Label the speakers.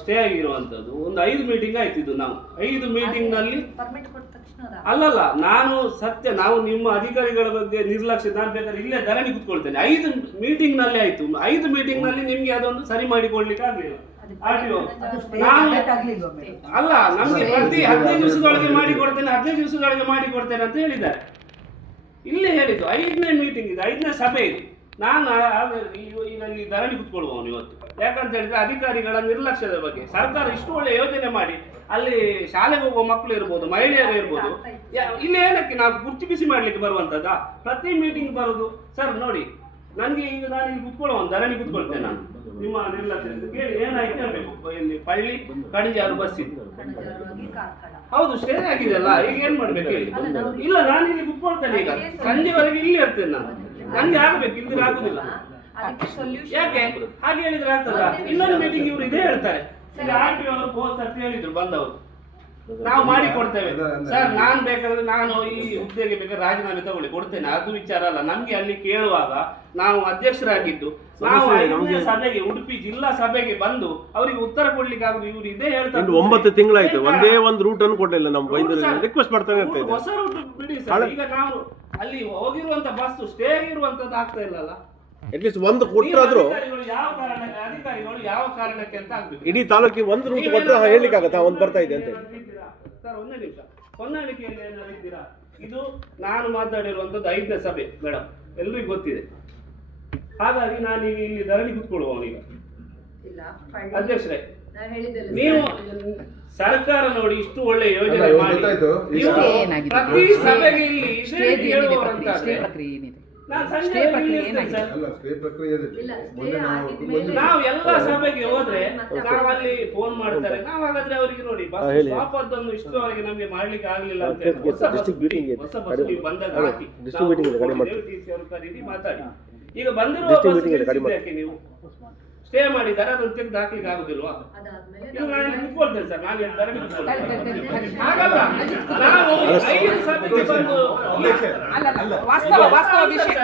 Speaker 1: Stay ಆಗಿರುವಂತದ್ದು. ಒಂದು ಐದು ಮೀಟಿಂಗ್ ಆಯ್ತಿದ್ದು ನಾವು. ಐದು ಮೀಟಿಂಗ್ನಲ್ಲಿ
Speaker 2: ಪರ್ಮಿಟ್ ಕೊಟ್ಟ ತಕ್ಷಣ ಅದು
Speaker 1: ಅಲ್ಲಲ್ಲ ನಾನು ಸತ್ಯ ನಾವು ನಿಮ್ಮ ಅಧಿಕಾರಿಗಳ ಬಗ್ಗೆ ನಿರ್ಲಕ್ಷ್ಯ ನಾನು ಬೇಕಾದ್ರೆ ಇಲ್ಲೇ ಧರಣಿ ಕುತ್ಕೊಳ್ತೇನೆ. ಐದು ಮೀಟಿಂಗ್ನಲ್ಲಿ ಆಯ್ತು. ಐದು ಮೀಟಿಂಗ್ನಲ್ಲಿ ನಿಮ್ಗೆ ಅದೊಂದು ಸರಿ ಮಾಡಿಕೊಡ್ಲಿಕ್ಕೆ ಆಗ್ಲಿಲ್ಲ. ಅಲ್ಲ ನಮ್ಗೆ ಪ್ರತಿ ಹದಿನೈದು ದಿವಸದೊಳಗೆ ಮಾಡಿ ಕೊಡ್ತೇನೆ ಹದಿನೈದು ದಿವಸದೊಳಗೆ ಮಾಡಿ ಕೊಡ್ತೇನೆ ಅಂತ ಹೇಳಿದ್ದಾರೆ. ಇಲ್ಲೇ ಹೇಳಿದ್ದು ಐದನೇ ಮೀಟಿಂಗ್ ಇದು ಐದನೇ ಸಭೆ ಇದು. ನಾನು ಧರಣಿ ಕುತ್ಕೊಳ್ಳುವವನು ಇವತ್ತು. ಯಾಕಂತ ಹೇಳಿದ್ರೆ ಅಧಿಕಾರಿಗಳ ನಿರ್ಲಕ್ಷ್ಯದ ಬಗ್ಗೆ. ಸರ್ಕಾರ ಇಷ್ಟು ಒಳ್ಳೆ ಯೋಜನೆ ಮಾಡಿ, ಅಲ್ಲಿ ಶಾಲೆಗೆ ಹೋಗುವ ಮಕ್ಕಳು ಇರ್ಬೋದು, ಮಹಿಳೆಯರು ಇರ್ಬೋದು ಇಲ್ಲಿ ಏನಕ್ಕೆ ನಾವು ಕುರ್ಚಿ ಬಿಸಿ ಮಾಡ್ಲಿಕ್ಕೆ ಬರುವಂತದ್ದಾ ಪ್ರತಿ ಮೀಟಿಂಗ್ ಬರುದು. ಸರ್, ನೋಡಿ, ನನಗೆ ಈಗ ನಾನು ಇಲ್ಲಿ ಕುತ್ಕೊಳ್ಳುವ ಧರಣಿ ಕುತ್ಕೊಳ್ತೇನೆ ನಾನು. ನಿಮ್ಮ ನಿರ್ಲಕ್ಷ್ಯ. ಏನಾಯ್ತು ಇಲ್ಲಿ ಪಳ್ಳಿ ಕಣಿಜಾರು ಬಸ್ ಇತ್ತು ಹೌದು, ಸರಿ ಆಗಿದೆ ಅಲ್ಲ ಈಗ ಏನ್ ಮಾಡ್ಬೇಕು ಇಲ್ಲ, ನಾನು ಇಲ್ಲಿ ಕುತ್ಕೊಳ್ತೇನೆ ಈಗ. ಸಂಜೆವರೆಗೆ ಇಲ್ಲಿ ಇರ್ತೇನೆ ನಾನು. ನನ್ಗೆ ಆಗ್ಬೇಕು ಇಲ್ಲಿ ಆಗುದಿಲ್ಲ. ಯಾಕೆ? ಹಾಗೆ. ಹೇಳಿದ್ರೆ ಆಗ್ತದ? ಇನ್ನೊಂದು ಮೀಟಿಂಗ್ ಇವರು ಇದೇ ಹೇಳ್ತಾರೆ. ಆರ್ ಟಿ ಅವರು ಹೋದ ಸರ್ತಿ ಹೇಳಿದ್ರು ಬಂದವರು. ನಾವು ಮಾಡಿ ಕೊಡ್ತೇವೆ. ಸರ್ ನಾನ್ ಬೇಕಾದ್ರೆ ನಾನು ಈ ಹುದ್ದೆಗೆ ಬೇಕಾದ್ರೆ ರಾಜೀನಾಮೆ ತಗೊಳ್ಳಿ ಕೊಡ್ತೇನೆ. ಅದು ವಿಚಾರ ಅಲ್ಲ. ನಮ್ಗೆ ಅಲ್ಲಿ ಕೇಳುವಾಗ ನಾವು ಅಧ್ಯಕ್ಷರಾಗಿದ್ದು ನಾವು ಸಭೆಗೆ ಉಡುಪಿ ಜಿಲ್ಲಾ ಸಭೆಗೆ ಬಂದು ಅವರಿಗೆ ಉತ್ತರ ಕೊಡ್ಲಿಕ್ಕೆ ಆಗುದು ಇವ್ರು ಇದೇ ಹೇಳ್ತಾರೆ.
Speaker 3: ಇನ್ನು ಒಂಬತ್ತು ತಿಂಗಳಾಯ್ತು. ಒಂದೇ ಒಂದು ರೂಟ್ ಅನ್ನು ಕೊಡಲಿಲ್ಲ ನಮ್ಮ
Speaker 1: ಹೌದು
Speaker 3: ರಿಕ್ವೆಸ್ಟ್ ಮಾಡ್ತಾನೆ
Speaker 1: ಹೊಸ ರೂಟ್ ಬಿಡಿ ಸರ್. ಈಗ ನಾವು ಅಲ್ಲಿ ಹೋಗಿರುವಂತ ಬಸ್ ಸ್ಟೇ ಇರುವಂತದ್ದು ಆಗ್ತಾ ಇಲ್ಲಲ್ಲ?
Speaker 3: ಅಟ್ಲೀಸ್ಟ್ ಒಂದು ಕೊಟ್ಟರಾದ್ರೂ
Speaker 1: ಅಧಿಕಾರಿಗಳು ಯಾವ ಕಾರಣಕ್ಕೆ ಅಧಿಕಾರಿಗಳು ಯಾವ ಕಾರಣಕ್ಕೆ ಅಂತ ಆಗ್ಬೇಕು.
Speaker 3: ಇಡೀ ತಾಲೂಕಿಗೆ ಒಂದು ರೂಟ್ ಕೊಟ್ಟರೆ ಹೇಳಲಿಕ್ಕೆ ಆಗತ್ತಾ? ಒಂದು ಬರ್ತಾ ಇದೆ ಅಂತ
Speaker 1: ಸರ್ ಒಂದೇ ನಿಮಿಷ. ಹೊಂದಾಣಿಕೆಯಲ್ಲಿ ಏನಾದ್ರು ಇದ್ದೀರಾ? ಇದು ನಾನು ಮಾತಾಡಿರುವಂತದ್ದು ಐದನೇ ಸಭೆ ಮೇಡಮ್ ಎಲ್ರಿಗೂ ಗೊತ್ತಿದೆ. ಹಾಗಾಗಿ ನಾನು ಈಗ ಇಲ್ಲಿ ಧರಣಿ ಕುತ್ಕೊಳ್ಳುವವನೀಗ
Speaker 2: ಇಲ್ಲ
Speaker 1: ಅಧ್ಯಕ್ಷರೇ
Speaker 2: ನಾವು
Speaker 1: ಸರ್ಕಾರ ನೋಡಿ ಇಷ್ಟು ಒಳ್ಳೆ ಯೋಜನೆ ಮಾಡಿ? ಪ್ರತಿ ಸಭೆಗೆ ಇಲ್ಲಿ ಇದೇ
Speaker 4: ಪ್ರಕ್ರಿಯೆ? ಸ್ಟೇ ಪ್ರಕ್ರಿಯೆ ಸ್ಟೇ
Speaker 1: ಸಂಜೆ
Speaker 4: ಏನಾಗಿದೆ?
Speaker 5: ಅಲ್ಲ ಸ್ಟೇ ಪ್ರಕ್ರಿಯೆ
Speaker 2: ಇಲ್ಲ,
Speaker 5: ಮೊನ್ನೆ
Speaker 2: stay
Speaker 5: ನಾವು
Speaker 2: ಆಗಿದ್ಮೇಲೆ-
Speaker 5: ಒಂದು-
Speaker 1: ನಾವು ಎಲ್ಲ ಸಭೆಗೆ ಹೋದ್ರೆ
Speaker 2: ನಾವಲ್ಲಿ
Speaker 1: ನಾವು ಅಲ್ಲಿ ಫೋನ್ ಮಾಡ್ತಾರೆ ನಾವು ಹಾಗಾದ್ರೆ ಅವರಿಗೆ ನೋಡಿ ಬಸ್
Speaker 3: ಹಾ, ಹೇಳಿ.
Speaker 1: ಸ್ಟಾಪ್ ಅದನ್ನು ಇಷ್ಟರವರೆಗೆ ನಮಗೆ ಮಾಡ್ಲಿಕ್ಕೆ ಆಗ್ಲಿಲ್ಲ ಅಂತ ಹೇಳಿ.
Speaker 3: ಕೇಳಿ,
Speaker 1: ಹೊಸ ಬಸ್
Speaker 3: district meeting ಇದೆ.
Speaker 1: ಹೊಸ ಬಸ್ ನೀವು ಬಂದಾಗ
Speaker 3: ಅದೇ,
Speaker 1: ಹಾಕಿ
Speaker 3: district meeting ಇದೆ, ಗಾಡಿ ಮಾಡಿ.
Speaker 1: ಅವರು ಕರೀರಿ ಮಾತಾಡಿ ಈಗ ಬಂದಿರುವ
Speaker 3: district
Speaker 1: ಬಸ್
Speaker 3: meeting ಇದೆ, ಗಾಡಿ
Speaker 1: ಯಾಕೆ ನೀವು ಸ್ಟೇ ಮಾಡಿದ್ದಾರೆ ಅದನ್ನು ತೆಗೆದು ಹಾಕ್ಲಿಕ್ಕೆ ಆಗುದಿಲ್ವಾ
Speaker 2: ಅದಾದ್ಮೇಲೆ
Speaker 1: ನಾನು ಸರ್ ನಾನು ಇಲ್ಲಿ ಧರಣಿ ಕುತ್ಕೊಳ್ತೇನೆ.
Speaker 4: ತಡಿ, ತಡಿ, ತಡಿ.
Speaker 1: ಹಾಗಲ್ಲ ನಾವು ಐದು ಸಭೆಗೆ ಬಂದು
Speaker 4: ಅಲ್ಲ ಅಲ್ಲ ವಾಸ್ತವ ವಾಸ್ತವ ವಿಷಯ